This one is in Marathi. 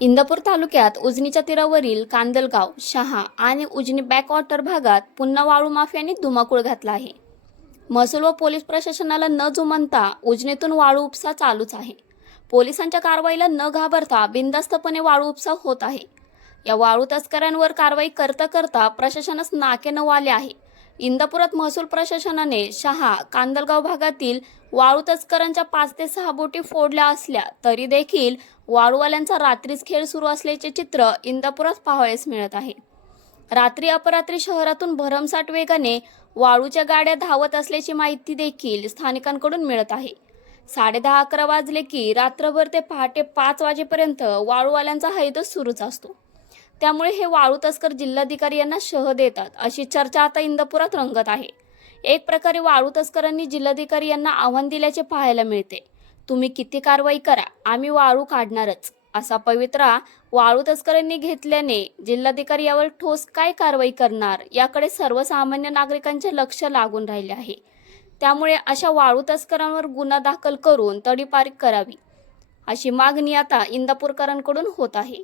इंदापूर तालुक्यात उजनीच्या तीरावरील कांदलगाव शहा आणि उजनी बॅकवॉटर भागात पुन्हा वाळू माफियांनी धुमाकूळ घातला आहे. महसूल व पोलीस प्रशासनाला न जुमानता उजनीतून वाळू उपसा चालूच आहे. पोलिसांच्या कारवाईला न घाबरता बिनधास्तपणे वाळू उपसा होत आहे. या वाळू तस्करांवर कारवाई करता करता प्रशासनच नाके आले आहे. इंदापुरात महसूल प्रशासनाने शहा कांदलगाव भागातील वाळू तस्करांच्या पाच ते सहा बोटी फोडल्या असल्या तरी देखील वाळूवाल्यांचा रात्रीच खेळ सुरू असल्याचे चित्र इंदापुरात पाहावयास मिळत आहे. रात्री अपरात्री शहरातून भरमसाठ वेगाने वाळूच्या गाड्या धावत असल्याची माहिती देखील स्थानिकांकडून मिळत आहे. साडेदहा अकरा वाजले की रात्रभर ते पहाटे पाच वाजेपर्यंत वाळूवाल्यांचा हैदच सुरूच असतो. त्यामुळे हे वाळू तस्कर जिल्हाधिकारी यांना शह देतात. अशी चर्चा आता इंदापुरात रंगत आहे. एक प्रकारे वाळू तस्करांनी जिल्हाधिकारी यांना आव्हान दिल्याचे पाहायला मिळते. तुम्ही किती कारवाई करा आम्ही वाळू काढणारच. असा पवित्रा वाळू तस्करांनी घेतल्याने जिल्हाधिकारी यावर ठोस काय कारवाई करणार याकडे सर्वसामान्य नागरिकांचे लक्ष लागून राहिले आहे. त्यामुळे अशा वाळू तस्करांवर गुन्हा दाखल करून तडीपारी करावी. अशी मागणी आता इंदापूरकरांकडून होत आहे.